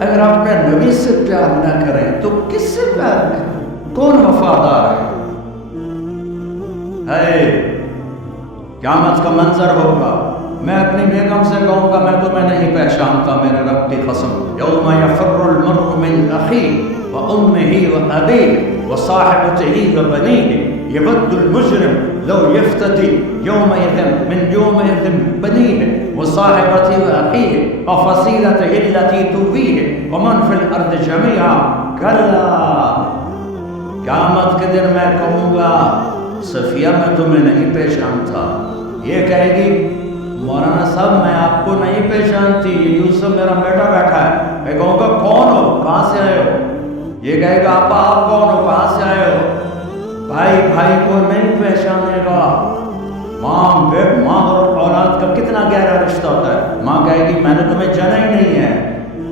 اگر آپ اپنے نبی سے پیار نہ کریں تو کس سے پیار کریں؟ کون وفادار ہے؟ قیامت کا منظر ہوگا، میں اپنی بیگم سے کہوں گا میں تمہیں نہیں پہچانتا میرے رب کی قسم، یوم یفر المرء من اخیہ وامہ وابیہ وصاحبتہ وبنیہ یود المجرم لو یفتدی یومئذ من بنیہ وصاحبتہ واخیہ وفصیلتہ التی تؤویہ ومن فی الارض جمیعا کلا، قیامت کے دن میں کہوں گا صفیہ میں تمہیں نہیں پہچانتا، یہ کہے گی مولانا صاحب میں آپ کو نہیں پہچانتی، یہ یوسف میرا بیٹا بیٹھا ہے، میں کہوں گا کون ہو، کہاں سے آئے ہو؟ یہ کہے گا ابا آپ کون ہو، کہاں سے آئے ہو؟ بھائی کو نہیں پہچانے گا۔ ماں اور اولاد کا کتنا گہرا رشتہ ہوتا ہے، ماں کہے گی میں نے تمہیں جانا ہی نہیں ہے،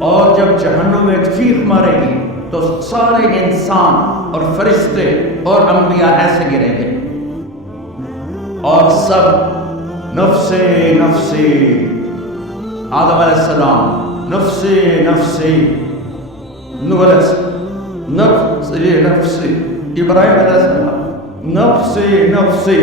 اور جب جہنم میں ایک چیخ مارے گی تو سارے انسان اور فرشتے اور انبیاء ایسے گریں گے اور سب نفسی نفسی، آدم علیہ السلام نفسی نفسی، نوح علیہ السلام نفسی نفسی، ابراہیم علیہ السلام نفسی نفسی،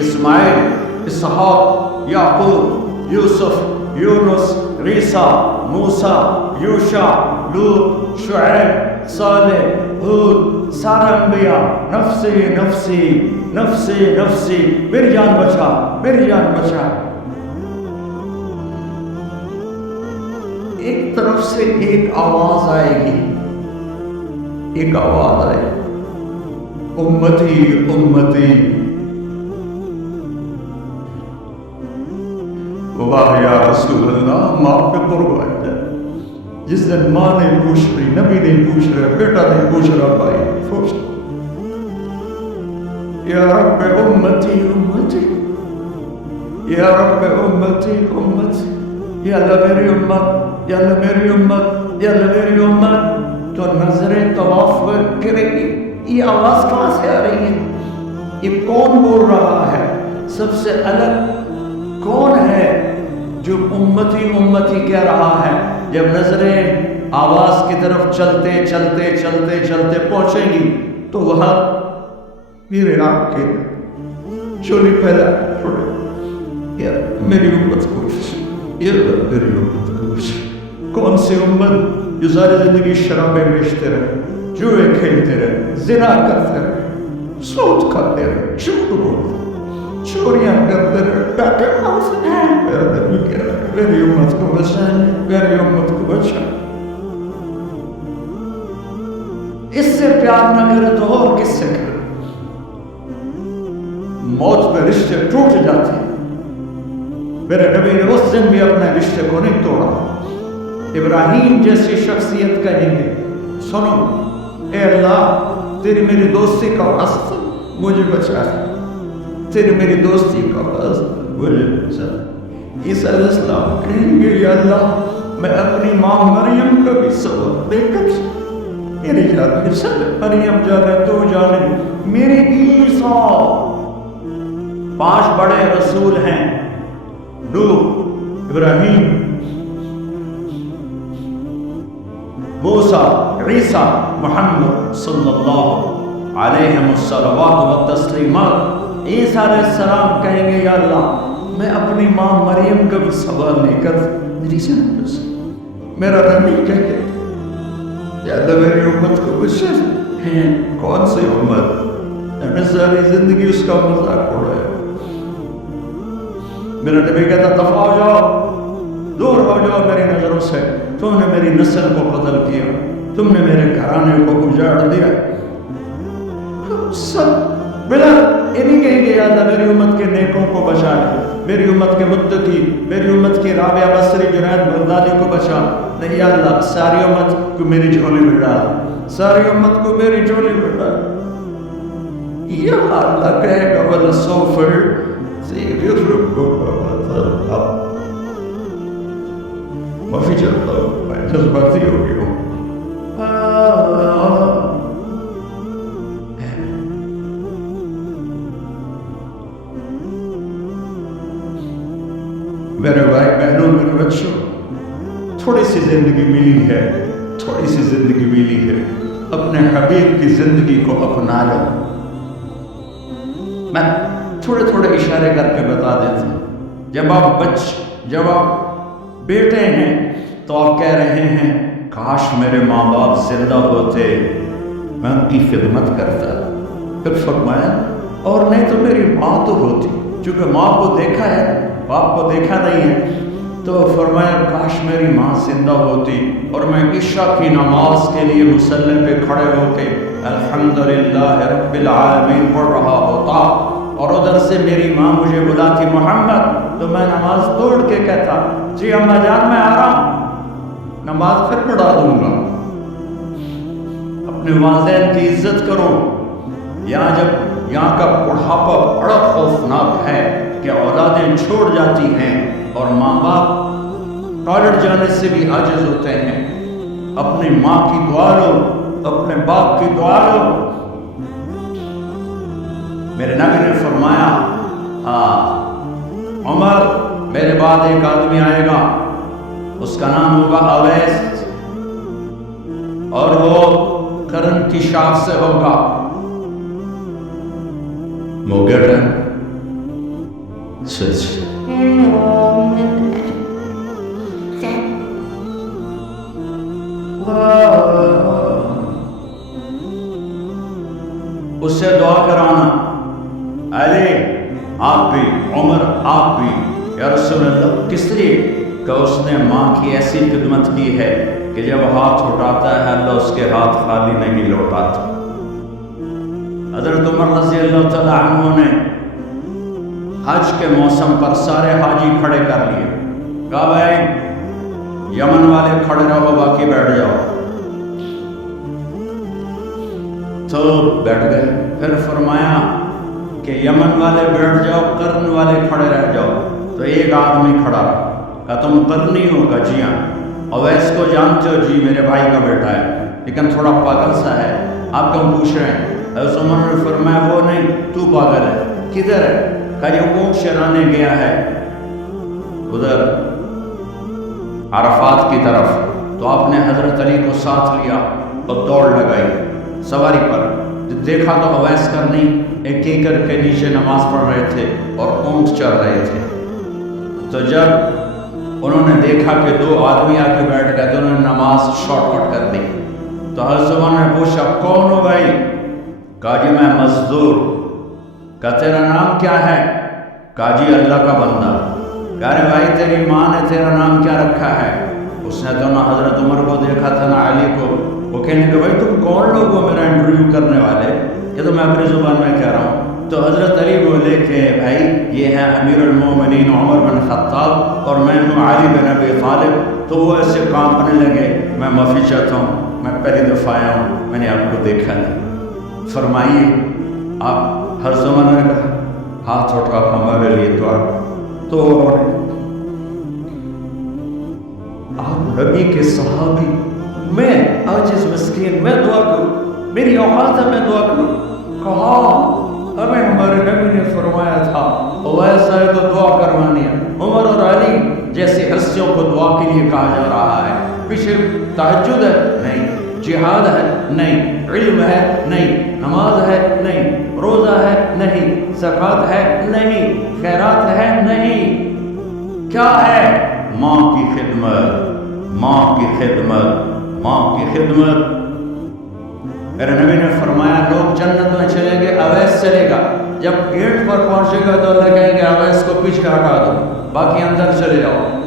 اسماعیل، اسحاق، یعقوب، یوسف، یونس، عیسیٰ، موسیٰ، یوشع، لوط، شعیب، صالح، ہود، سارے انبیاء نفسی نفسی نفسی نفسی، میری جان بچا میری جان بچا۔ ایک طرف سے ایک آواز آئے گی، ایک آواز آئے گی امتی امتی، واہ یا رسول اللہ، ہم آپ کے قرب آئے جائے۔ جس دن ماں نے پوچھ رہی، نبی نے پوچھ رہا، بیٹا نے پوچھ رہا، بھائی پوچھ یا رب امتی امتی، یا رب امتی امتی، یا اللہ میری امت، یا اللہ میری امت، یا اللہ میری امت، تو نظریں طواف کرے گی، یہ آواز کہاں سے آ رہی ہے؟ یہ کون بول رہا ہے؟ سب سے الگ کون ہے جو امتی امتی کہہ رہا ہے؟ جب نظریں آواز کی طرف چلتے چلتے چلتے چلتے پہنچیں گی تو وہاں میرے آپ کے چولی پھیلا پڑے، یا میری امت کو یا میری امت کو، کون سی امت جو ساری زندگی شرابیں بیچتے رہے، جوئے کھیلتے رہے، زنا کرتے رہے، سود کھاتے رہے، جھوٹ بولتے، چوریاں کرتے رہے، ڈاکے مارتے رہے، میرا نبی کہہ رہا ہے میری امت کو بچا، میری امت کو بچا۔ اس سے پیار نہ کرے تو اور کس سے کرے؟ موت میں رشتے ٹوٹ جاتے ہیں، میرے نبی نے اس دن بھی اپنے رشتے کو نہیں توڑا۔ ابراہیم جیسی شخصیت کہیں گے سنو اے اللہ تیری میری دوستی کا واسطہ مجھے بچا، تیری میری دوستی کا واسطہ مجھے بچا۔ عیسیٰ علیہ السلام کہیں گے یا اللہ میں اپنی ماں مریم کا بھی سبب دے کر میری جانے چل، مریم جانے تو جانے، میرے عیسیٰ 5 بڑے رسول ہیں، نوح، ابراہیم، موسیٰ، عیسیٰ، محمد صلی اللہ علیہ الصلوات والتسلیمات۔ عیسیٰ علیہ السلام کہیں گے یا اللہ میں اپنی ماں مریم کا بھی سوال نہیں کر، میری جان بچا۔ میرا نبی کہے یا اللہ میری امت کو بچا ہے، کون سی امت؟ میں ساری زندگی اس کا مذاق اڑایا۔ میرا نبی کہتا دفع ہو جاؤ، دور ہو جاؤ میری نظروں سے، تم نے میری نسل کو قتل کیا، تم نے میرے گھرانے کو اجاڑ دیا۔ سب بلا انہی کہیں گے یا اللہ میری امت کے نیکوں کو بچا، میری امت کے متقی، میری امت کی رابعہ بصری، جنید بغدادی کو بچا۔ نہیں یا اللہ ساری امت کو میری جھولی میں ڈال، ساری امت کو میری جھولی میں ڈال۔ یا اللہ کہے گا وَلَسَوْفَ يُعْطِيكَ رَبُّكَ فَتَرْضَىٰ۔ معافی چاہتا ہوں میں جذباتی ہو گئی ہوں۔ میرے بھائی بہنوں، میرے بچوں، تھوڑی سی زندگی ملی ہے، تھوڑی سی زندگی ملی ہے، اپنے حبیب کی زندگی کو اپنا لو۔ میں تھوڑے تھوڑے اشارے کر کے بتا دیتا ہوں۔ جب آپ بیٹے ہیں تو آپ کہہ رہے ہیں کاش میرے ماں باپ زندہ ہوتے، میں ان کی خدمت کرتا۔ پھر فرمایا اور نہیں تو میری ماں تو ہوتی، چونکہ ماں کو دیکھا ہے، باپ کو دیکھا نہیں ہے، تو فرمایا کاش میری ماں زندہ ہوتی اور میں عشاء کی نماز کے لیے مصلی پہ کھڑے ہو کے الحمدللہ رب العالمین پڑھ رہا ہوتا، اور ادھر سے میری ماں مجھے بلاتی محمد، تو میں نماز توڑ کے کہتا جی اماں جان میں آ رہا ہوں، نماز پھر پڑھا دوں گا۔ اپنے والدین کی عزت کرو۔ یہاں کا بڑھاپا بڑا خوفناک ہے کہ اولادیں چھوڑ جاتی ہیں اور ماں باپ ٹوائلٹ جانے سے بھی عاجز ہوتے ہیں۔ اپنی ماں کی دعا لو، اپنے باپ کی دعا لو۔ میرے نبی نے فرمایا عمر میرے بعد ایک آدمی آئے گا، اس کا نام ہوگا اویس، اور وہ قرن کی شاخ سے ہوگا۔ موگیٹن اس سے دعا کرانا، علی آپ بھی، عمر آپ بھی، یا رسول اللہ۔ کس لیے؟ کہ اس نے ماں کی ایسی خدمت کی ہے کہ جب ہاتھ اٹھاتا ہے اللہ اس کے ہاتھ خالی نہیں لوٹاتا۔ حضرت عمر رضی اللہ تعالیٰ عنہ نے حج کے موسم پر سارے حاجی کھڑے کر لیے، کہا بھائی یمن والے کھڑے رہو، باقی بیٹھ جاؤ۔ تو بیٹھ گئے۔ پھر فرمایا کہ یمن والے بیٹھ جاؤ، قرن والے کھڑے رہ جاؤ۔ تو ایک آدمی کھڑا، کہا تم قرنی ہو؟ کہا جی ہاں۔ اویس کو جانتے ہو؟ جی میرے بھائی کا بیٹا ہے، لیکن تھوڑا پاگل سا ہے، آپ کیوں پوچھ رہے ہیں؟ حضرت عمر نے فرمایا وہ نہیں، تو پاگل ہے۔ کدھر ہے؟ کہا یہ اونٹ چرانے گیا ہے ادھر عرفات کی طرف۔ تو آپ نے حضرت علی کو ساتھ لیا اور دوڑ لگائی سواری پر۔ دیکھا تو اویس کرنی ایک ایک کر کے نیچے نماز پڑھ رہے تھے اور اونٹ چر رہے تھے۔ تو جب انہوں نے دیکھا کہ دو آدمی آ کے بیٹھ گئے تو انہوں نے نماز شارٹ کٹ کر دی۔ تو حضرت عمر نے پوچھا کون ہو بھائی؟ کہا جی میں مزدور۔ کہا تیرا نام کیا ہے؟ کہا جی اللہ کا بندہ۔ کہا رہے بھائی تیری ماں نے تیرا نام کیا رکھا ہے؟ اس نے تو نہ حضرت عمر کو دیکھا تھا نہ علی کو۔ وہ کہنے کہ بھائی تم کون لوگ ہو میرا انٹرویو کرنے والے؟ یہ تو میں اپنی زبان میں کہہ رہا ہوں۔ تو حضرت علی بولے کہ بھائی یہ ہے امیر المومنین عمر بن خطاب اور میں ہوں علی بن ابی طالب۔ تو وہ ایسے کانپنے لگے، میں معافی چاہتا ہوں، میں پہلی دفعہ آیا ہوں، میں نے آپ کو دیکھا نہیں۔ فرمائیے آپ ہر زمانے نے کہا ہاتھ اٹھا ہمارے لیے دعا۔ تو آپ نبی کے صحابی، میں عاجز مسکین، میں دعا کروں؟ میری اوقات ہے میں دعا کروں؟ کہا ہمیں ہمارے نبی نے فرمایا تھا اویس آئے تو دعا کروانی ہے۔ عمر اور علی جیسے ہستیوں کو دعا کے لیے کہا جا رہا ہے۔ پیچھے تہجد ہے؟ نہیں۔ جہاد ہے؟ نہیں۔ علم ہے؟ نہیں۔ نماز ہے؟ نہیں۔ روزہ ہے؟ نہیں۔ زکوٰۃ ہے؟ نہیں۔ خیرات ہے؟ نہیں۔ کیا ہے؟ ماں کی خدمت، ماں کی خدمت، ماں کی خدمت۔ میرے نبی نے فرمایا لوگ جنت میں چلیں گے، اویس چلے گا۔ جب گیٹ پر پہنچے گا تو اللہ کہیں گے اویس کو پیچھے ہٹا دو، باقی اندر چلے جاؤ۔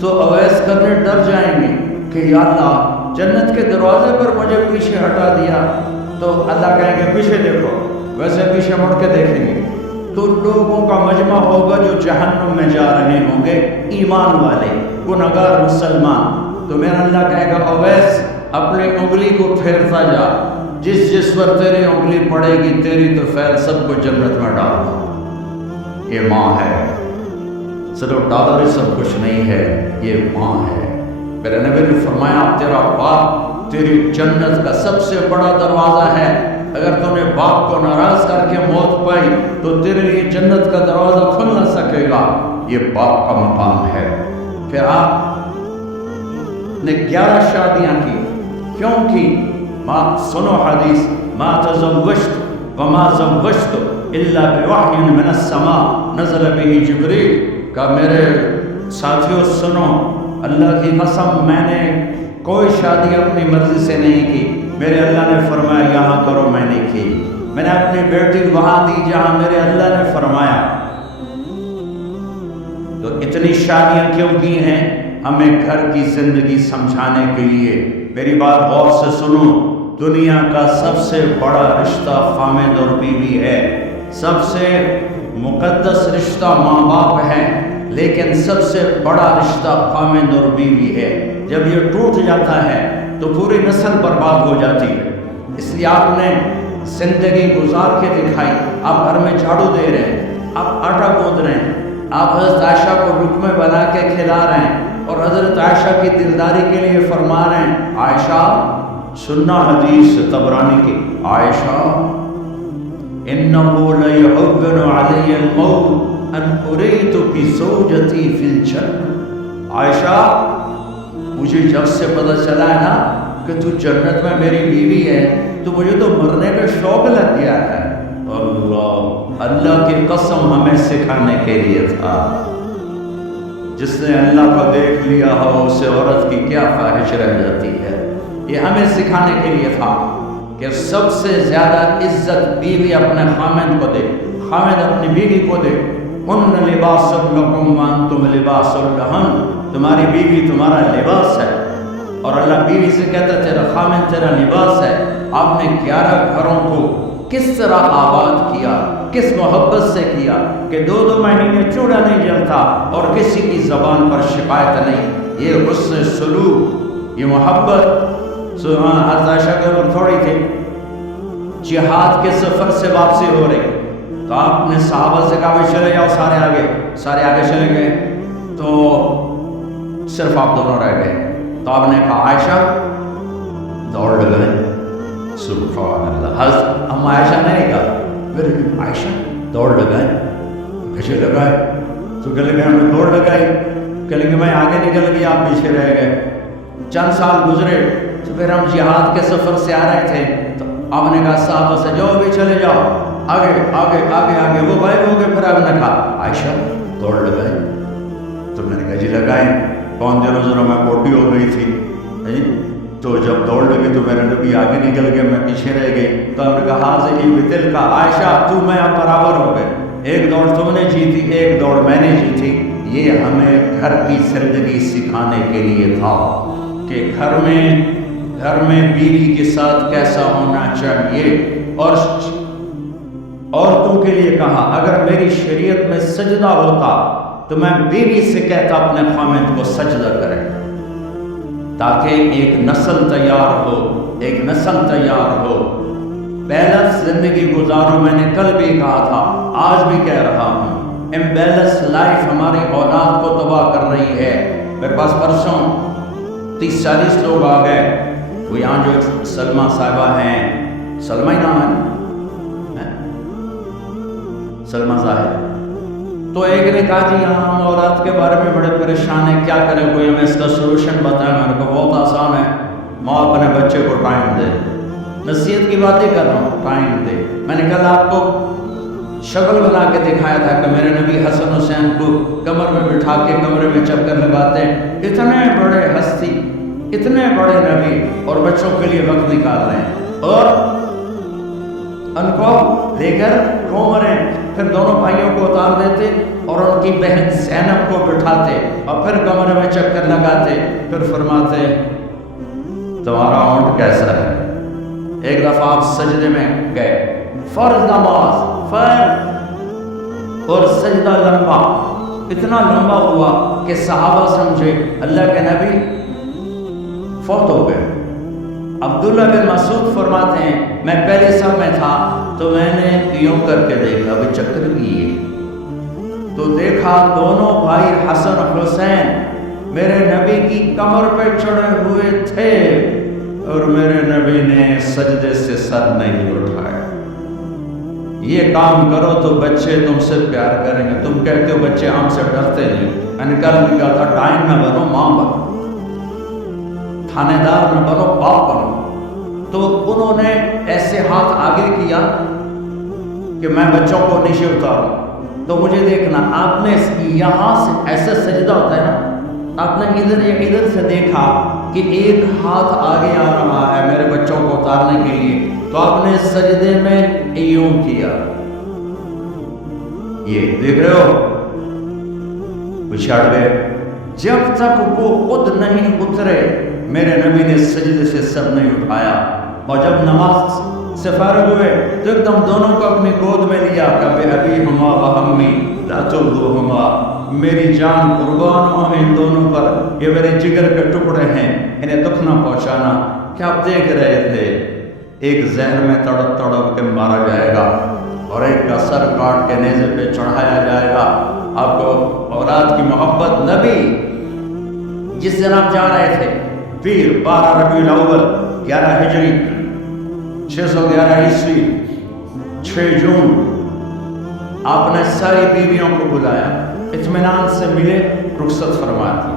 تو اویس کرنے ڈر جائیں گے کہ یا اللہ جنت کے دروازے پر مجھے پیچھے ہٹا دیا۔ تو اللہ کہیں گے پیچھے دیکھو، ویسے پیچھے مڑ کے دیکھیں گے تو لوگوں کا مجمع ہوگا جو جہنم میں جا رہے ہوں گے، ایمان والے گنہگار مسلمان۔ تو میرا اللہ کہے گا اویس اپنی انگلی کو پھیرتا جا، جس پر تیری انگلی پڑے گی تیری تو فیل سب کو جنت میں ڈال دو۔ یہ ماں ہے، صرف ڈالر سب کچھ نہیں ہے، یہ ماں ہے۔ میرے نبی نے فرمایا تیرا باپ تیری جنت کا سب سے بڑا دروازہ ہے۔ اگر تو نے باپ کو ناراض کر کے موت پائی تو تیرے لیے جنت کا دروازہ کھل نہ سکے گا۔ یہ باپ کا مقام ہے۔ پھر آپ نے 11 شادیاں کی. کیوں کی؟ سنو حدیث، ما تزوجت وما زوجت الا بوحی من السماء نزل به جبریل. کہ میرے ساتھیوں سنو، اللہ کی قسم میں نے کوئی شادی اپنی مرضی سے نہیں کی. میرے اللہ نے فرمایا یہاں کرو، میں نے کی. میں نے اپنی بیٹی وہاں دی جہاں میرے اللہ نے فرمایا. تو اتنی شادیاں کیوں کی ہیں؟ ہمیں گھر کی زندگی سمجھانے کے لیے. میری بات غور سے سنو، دنیا کا سب سے بڑا رشتہ خامد اور بیوی ہے. سب سے مقدس رشتہ ماں باپ ہے، لیکن سب سے بڑا رشتہ خامد اور بیوی ہے. جب یہ ٹوٹ جاتا ہے تو پوری نسل برباد ہو جاتی ہے. اس لیے آپ نے زندگی گزار کے دکھائی. آپ گھر میں جھاڑو دے رہے ہیں، آپ آٹا گوندھ رہے ہیں، آپ حضرت عائشہ کو لقمے بنا کے کھلا رہے ہیں، اور حضرت عائشہ کی دلداری کے لیے فرما رہے ہیں عائشہ سننا حدیث طبرانی کی، عائشہ انه لیحزن علی الموت ان اریت بزوجتی فی الجنہ. عائشہ مجھے جب سے پتہ چلا ہے نا کہ تو جنت میں میری بیوی ہے تو مجھے تو مرنے کا شوق لگ گیا ہے. اللہ کی قسم ہمیں سکھانے کے لیے تھا. جس نے اللہ کو دیکھ لیا ہو اسے عورت کی کیا خواہش رہ جاتی ہے. یہ ہمیں سکھانے کے لیے تھا کہ سب سے زیادہ عزت بیوی اپنے خامد کو دے، خامد اپنی بیوی کو دے. ان لباس لکم وانتم لباس لہن، تمہاری بیوی تمہارا لباس ہے. اور اللہ بیوی سے کہتا تیرا خامد تیرا لباس ہے. آپ نے 11 گھروں کو کس طرح آباد کیا، کس محبت سے کیا کہ 2 مہینے چولہا نہیں جلتا اور کسی کی زبان پر شکایت نہیں. یہ حسن سلوک، یہ محبت. حضرت عائشہ کی عمر تھوڑی تھی، جہاد کے سفر سے واپسی ہو رہی، تو آپ نے صحابہ سے کہا چلے جاؤ سارے آگے چلے گئے، تو صرف آپ دونوں رہ گئے. تو آپ نے کہا عائشہ دوڑ لگائے. سبحان اللہ. حضرت ہم عائشہ نے کہا پھر عائشہ دوڑ لگائے، کیسے لگائے؟ تو کہنے لگے ہم نے دوڑ لگائی. کہنے لگے میں آگے نکل گیا، آپ پیچھے رہ گئے. چند سال گزرے تو پھر ہم جہاد کے سفر سے آ رہے تھے، تو آپ نے کہا صحابہ سے جاؤ بھی چلے جاؤ آگے. وہ غائب ہو گئے. پھر آپ نے کہا عائشہ دوڑ لگائے. تو میں نے کہا جی لگائیں. 5 دنوں میں موٹی ہو گئی تھی، تو جب دوڑ لگی تو میرے نبی آگے نکل گئے، میں پیچھے رہ گئی. تو ہم نے کہا حاضر بتل کا عائشہ تو میں آپ برابر ہو گئے، ایک دوڑ تم نے جیتی، ایک دوڑ میں نے جیتی. یہ ہمیں گھر کی زندگی سکھانے کے لیے تھا کہ گھر میں بیوی کے ساتھ کیسا ہونا چاہیے. اور عورتوں کے لیے کہا اگر میری شریعت میں سجدہ ہوتا تو میں بیوی سے کہتا اپنے خامد کو سجدہ کرے، تاکہ ایک نسل تیار ہو. بیلنس زندگی گزارو. میں نے کل بھی کہا تھا، آج بھی کہہ رہا ہوں، امبیلنس لائف ہماری اولاد کو تباہ کر رہی ہے. میرے پاس پرسوں 30-40 لوگ آ گئے. وہ یہاں جو سلمہ صاحبہ ہیں، سلمہ ہی نام ہے، سلمہ صاحب. تو ایک نے کہا جی یہاں ہم اولاد کے بارے میں بڑے پریشان ہیں، کیا کریں، کوئی ہمیں اس کا سلوشن بتائیں. میں نے کہا بہت آسان ہے، ماں اپنے بچے کو ٹائم دے. نصیحت کی باتیں کر رہا ہوں، ٹائم دے. میں نے کل آپ کو شکل بنا کے دکھایا تھا کہ میرے نبی حسن حسین کو کمر میں بٹھا کے کمرے میں چکر لگاتے ہیں. اتنے بڑے ہستی، اتنے بڑے نبی، اور بچوں کے لیے وقت نکال رہے ہیں، اور ان کو لے کر گھوم رہے ہیں. پھر دونوں بھائیوں کو اتار دیتے اور ان کی بہن زینب کو بٹھاتے اور پھر کمرے میں چکر لگاتے. پھر فرماتے تمہارا اونٹ کیسا ہے. ایک دفعہ آپ سجدے میں گئے، فرض نماز فرض، اور سجدہ لمبا، اتنا لمبا ہوا کہ صحابہ سمجھے اللہ کے نبی فوت ہو گئے. عبداللہ بن مسعود فرماتے ہیں میں پہلے صف میں تھا تو میں نے یوں کر کے دیکھا، ابھی چکر کیے تو دیکھا دونوں بھائی حسن اور حسین میرے نبی کی کمر پہ چڑھے ہوئے تھے، اور میرے نبی نے سجدے سے سر نہیں اٹھایا. یہ کام کرو تو بچے تم سے پیار کریں گے. تم کہتے ہو بچے ہم سے ڈرتے نہیں. میں نے کل بھی کہا تھا ٹائم نہ بنو، ماں بنو. تھانے دار نہ بنو، باپ بنو۔ تو انہوں نے ایسے ہاتھ آگے کیا کہ میں بچوں کو نیچے اتاروں۔ تو مجھے دیکھنا، آپ نے یہاں سے ایسا سجدہ ہوتا ہے نا، آپ نے ادھر یا ادھر سے دیکھا کہ ایک ہاتھ آگے آ رہا ہے میرے بچوں کو اتارنے کے لیے، تو آپ نے سجدے میں یوں کیا، یہ دیکھ رہے ہو، پچھاڑ گئے۔ جب تک وہ خود نہیں اترے میرے نبی نے سجدے سے سر نہیں اٹھایا، اور جب نماز سے فارغ ہوئے تو ایک دم دونوں کو اپنی گود میں لیا، کہ ابی ہما و امی لا تردوہما، میری جان قربان ہو ان دونوں پر، یہ میرے جگر کے ٹکڑے ہیں، انہیں دکھ نہ پہنچانا۔ کیا آپ دیکھ رہے تھے؟ ایک زہر میں تڑپ تڑپ کے مارا جائے گا، اور ایک کا سر کاٹ کے نیزے پہ چڑھایا جائے گا۔ آپ کو اولاد کی محبت، نبی جس دن آپ جا رہے تھے، پیر 12 ربیع الاول 11 ہجری 611 عیسوی 6 جون، آپ نے ساری بیویوں کو بلایا، اطمینان سے ملے، رخصت فرما دی۔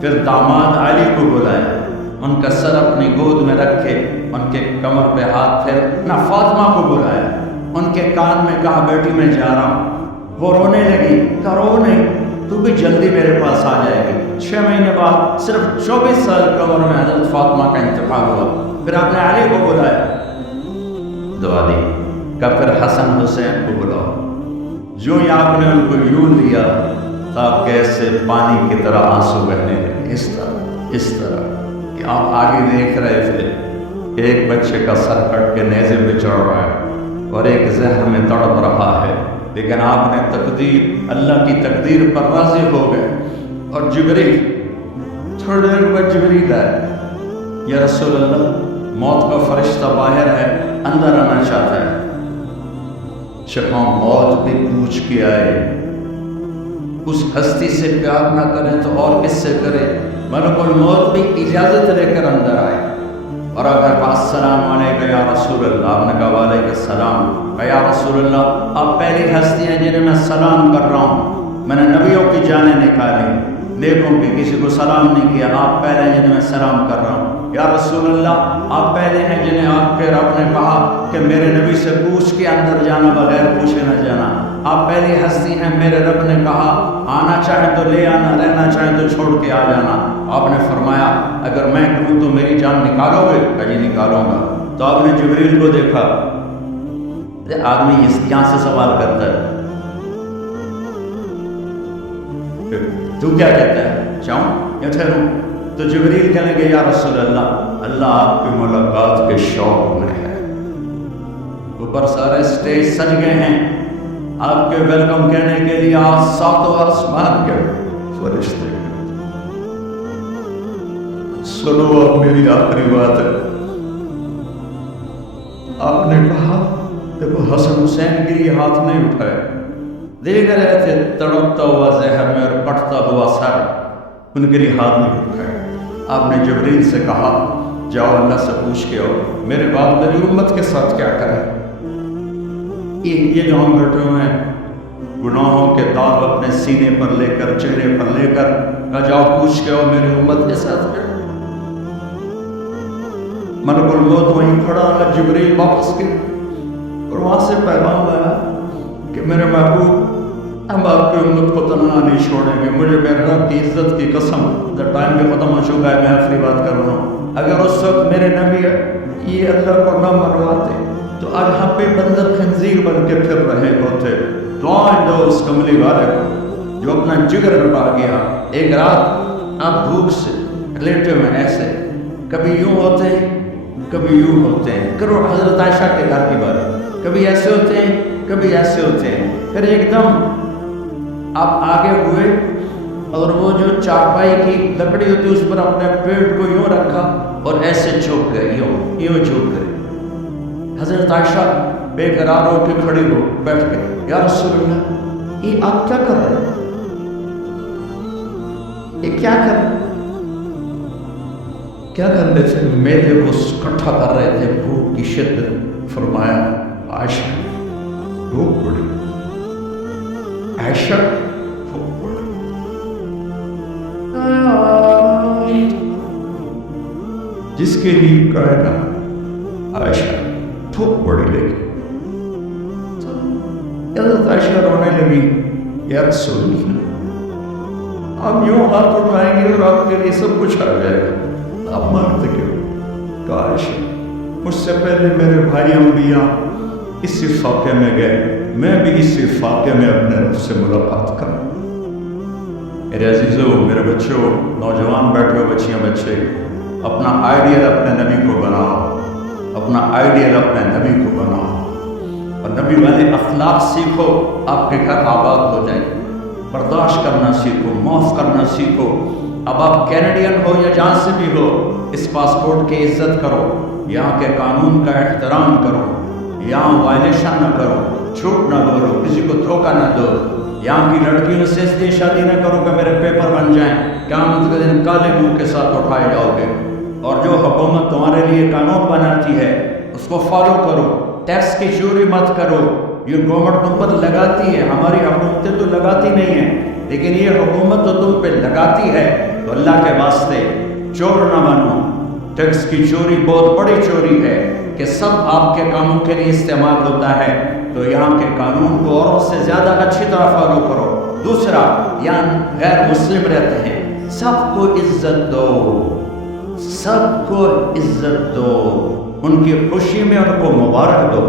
پھر داماد علی کو بلایا، ان کا سر اپنی گود میں رکھے، ان کے کمر پہ ہاتھ پھیر، نہ فاطمہ کو بلایا، ان کے کان میں کہا بیٹی میں جا رہا ہوں۔ وہ رونے لگی، کہا رو نہیں، تو بھی جلدی میرے پاس آ جائے گی۔ 6 مہینے بعد صرف 24 سال کی عمر میں حضرت فاطمہ کا انتقال ہوا۔ پھر آپ نے علی کو بلایا، دعا دی، کہ پھر حسن حسین کو بلاؤ۔ جو ہی آپ نے ان کو یوں لیا، تو آپ کیسے پانی کی طرح آنسو بہنے لگے، اس طرح کہ آپ آگے دیکھ رہے تھے کہ ایک بچے کا سر کٹ کے نیزے پہ چڑھ رہا ہے اور ایک زہر میں تڑپ رہا ہے، لیکن آپ نے تقدیر، اللہ کی تقدیر پر راضی ہو گئے۔ اور جبریل، تھوڑی دیر بعد جبریل آئے، یا رسول اللہ، موت کا فرشتہ باہر ہے، اندر آنا چاہتا ہے۔ شفاء موت بھی پوچھ کے آئے، اس ہستی سے پیار نہ کریں تو اور کس سے کرے؟ ملک الموت بھی اجازت لے کر اندر آئے، اور اگر السلام علیکم یا رسول اللہ، آپ نے کہا وعلیکم السلام، یا رسول اللہ آپ پہلی ہستی ہیں جنہیں میں سلام کر رہا ہوں، میں نے نبیوں کی جانیں نکالی، نیکوں کی کسی کو سلام نہیں کیا، آپ پہلے ہیں جنہیں میں سلام کر رہا ہوں۔ یا رسول اللہ آپ پہلے ہیں جنہیں آپ کے رب نے کہا کہ میرے نبی سے پوچھ کے اندر جانا، بغیر پوچھے نہ جانا۔ آپ پہلی ہستی ہیں، میرے رب نے کہا آنا چاہیں تو لے آنا، رہنا چاہیں تو چھوڑ کے آ جانا۔ آپ نے فرمایا اگر میں کہوں تو میری جان نکالو گے؟ کہا جی نکالوں گا۔ تو آپ نے جبریل کو دیکھا، آدمی یہاں سے سوال کرتا ہے، تو کیا کہتا ہے، چاہوں یا ٹھہروں؟ تو جبریل کہنے لگے یا رسول اللہ، اللہ آپ کی ملاقات کے شوق میں ہے۔ اوپر سارے اسٹیج سج گئے ہیں آپ کے ویلکم کہنے کے لیے، آپ ساتوں آسمان کے فرشتے، سنو اب میری آخری بات ہے۔ آپ نے کہا کہ وہ حسن حسین کے لیے ہاتھ نہیں اٹھائے، دیکھ رہے تھے تڑپتا ہوا زہر میں اور کٹتا ہوا سر، ان کے لیے ہاتھ نہیں اٹھائے۔ آپ نے جبریل سے کہا جاؤ اللہ سے پوچھ کے آؤ میرے باپ میری امت کے ساتھ کیا کریں۔ یہ جو ہم بیٹھے ہوئے ہیں گناہوں کے داغ اپنے سینے پر لے کر، چہرے پر لے کر، کہا جاؤ پوچھ کے آؤ میری امت کے ساتھ کیا۔ ملک الموت وہیں کھڑا ہے، جبریل واپس گئے اور وہاں سے پیغام آیا کہ میرے محبوب ہم آپ کی امت کو تنہا نہیں چھوڑیں گے، مجھے میرے رب کی عزت کی قسم، جب ٹائم بھی ختم ہو چکا ہے میں آخری بات کر رہا ہوں، اگر اس وقت میرے نبی یہ اللہ کو نہ مرواتے تو آج ہم پہ بندر خنزیر بن کے پھر رہے ہوتے۔ دعائیں دو اس کملی والے کو جو اپنا جگر لٹا گیا۔ ایک رات آپ بھوک سے لیٹے ہوئے ایسے، کبھی یوں ہوتے ہیں کبھی یوں ہوتے ہیں، کرو حضرت عائشہ کے گھر کی بات، کبھی ایسے ہوتے ہیں کبھی ایسے ہوتے ہیں، پھر ایک دم آپ آگے ہوئے اور وہ جو چارپائی کی لکڑی ہوتی اس پر اپنے پیٹ کو یوں رکھا اور ایسے جھک گئے، یوں جھک گئے۔ حضرت عائشہ بے قرار ہو کے کھڑی ہو بیٹھ گئے، یا رسول اللہ یہ آپ کیا کر رہے ہیں، یہ کیا کر رہے ہیں؟ کیا کر رہے تھے؟ میلے کو اکٹھا کر رہے تھے، بھوک کی شدت۔ فرمایا عائشہ بھوک پڑی، عائشہ بھوک پڑی۔ جس کے لیے کہنا عائشہ بہت بڑی لگی. حضرت عائشہ رونے لگی. یا رسول اللہ، آپ یوں ہاتھ اٹھائیں گے اور آپ کے لیے سب کچھ آ جائے گا، آپ مانتے کیوں؟ کہا عائشہ مجھ سے پہلے میرے بھائی انبیاء اسی فاقے میں گئے، میں بھی اسی فاقے میں اپنے رب سے ملاقات کروں. میرے عزیزوں، میرے بچوں، نوجوان بیٹھے ہو، بچیاں بچے، اپنا آئیڈیل اپنے نبی کو بناؤ، اپنا آئیڈیل اپنے نبی کو بناؤ اور نبی والے اخلاق سیکھو، آپ کے گھر آباد ہو جائے. برداشت کرنا سیکھو، معاف کرنا سیکھو. اب آپ کینیڈین ہو یا جہاں سے بھی ہو، اس پاسپورٹ کی عزت کرو، یہاں کے قانون کا احترام کرو، یہاں وائلیشن نہ کرو، جھوٹ نہ بولو، کسی کو دھوکہ نہ دو. یہاں کی لڑکیوں سے اس لیے شادی نہ کرو کہ میرے پیپر بن جائیں، قیامت کے دن کالے منہ کے ساتھ اٹھائے جاؤ گے. اور جو حکومت تمہارے لیے قانون بناتی ہے اس کو فالو کرو. ٹیکس کی چوری مت کرو. یہ گورنمنٹ تم پر لگاتی ہے، ہماری حکومتیں تو لگاتی نہیں ہیں، لیکن یہ حکومت تو تم پہ لگاتی ہے. تو اللہ کے واسطے چور نہ بنو. ٹیکس کی چوری بہت بڑی چوری ہے کہ سب آپ کے کاموں کے لیے استعمال ہوتا ہے. تو یہاں کے قانون کو اوروں سے زیادہ اچھی طرح فالو کرو. دوسرا، یہاں غیر مسلم رہتے ہیں، سب کو عزت دو، سب کو عزت دو، ان کی خوشی میں ان کو مبارک دو.